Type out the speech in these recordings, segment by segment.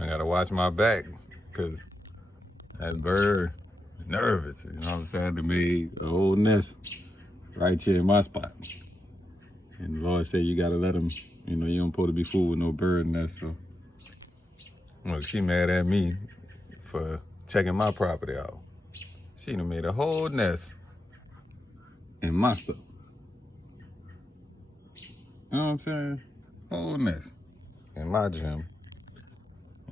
I gotta watch my back, cause that bird nervous, you know what I'm saying? They made a whole nest right here in my spot. And the Lord said you gotta let them, you know, you don't supposed to be fooled with no bird nest, so. Look, she mad at me for checking my property out. She done made a whole nest in my stuff. You know what I'm saying? Whole nest in my gym.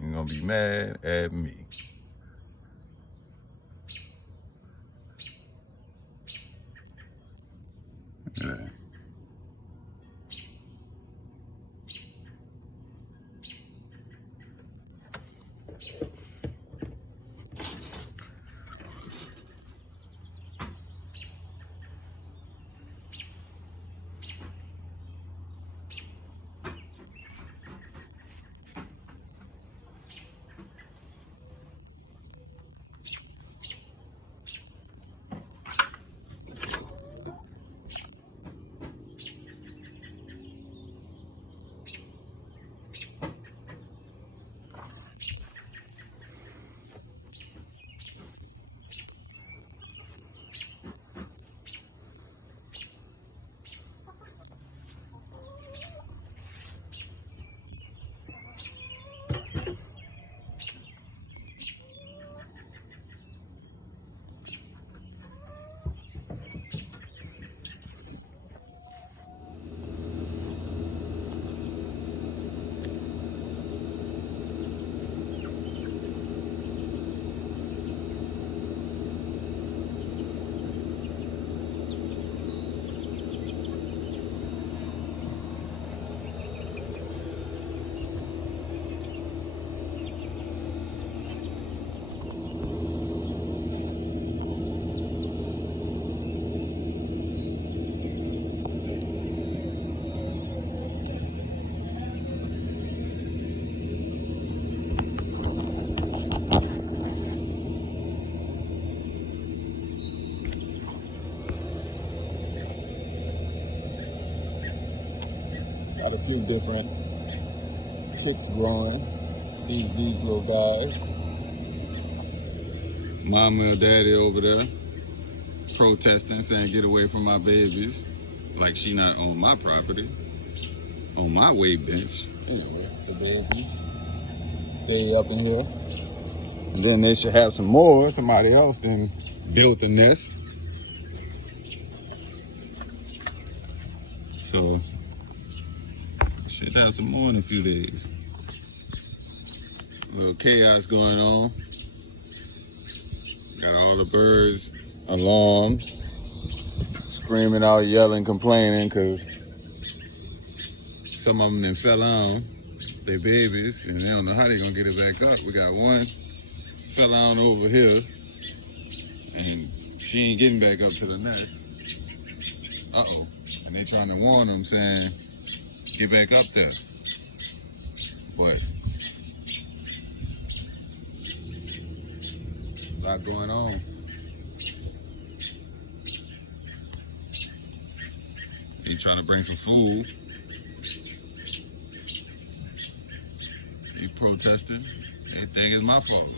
You're gonna be mad at me. Yeah. Got a few different chicks growing. These little guys. Mama and daddy over there protesting, saying get away from my babies. Like she not on my property, on my weight bench. Anyway, the babies, they up in here. And then they should have some more. Somebody else then built a nest. So should have some more in a few days. A little chaos going on. Got all the birds alarmed, screaming out, yelling, complaining, because some of them then fell on their babies, and they don't know how they're going to get it back up. We got one fell on over here, and she ain't getting back up to the nest. Uh-oh. And they trying to warn them, saying, get back up there. But a lot going on. He trying to bring some food. He protested. Everything is my fault.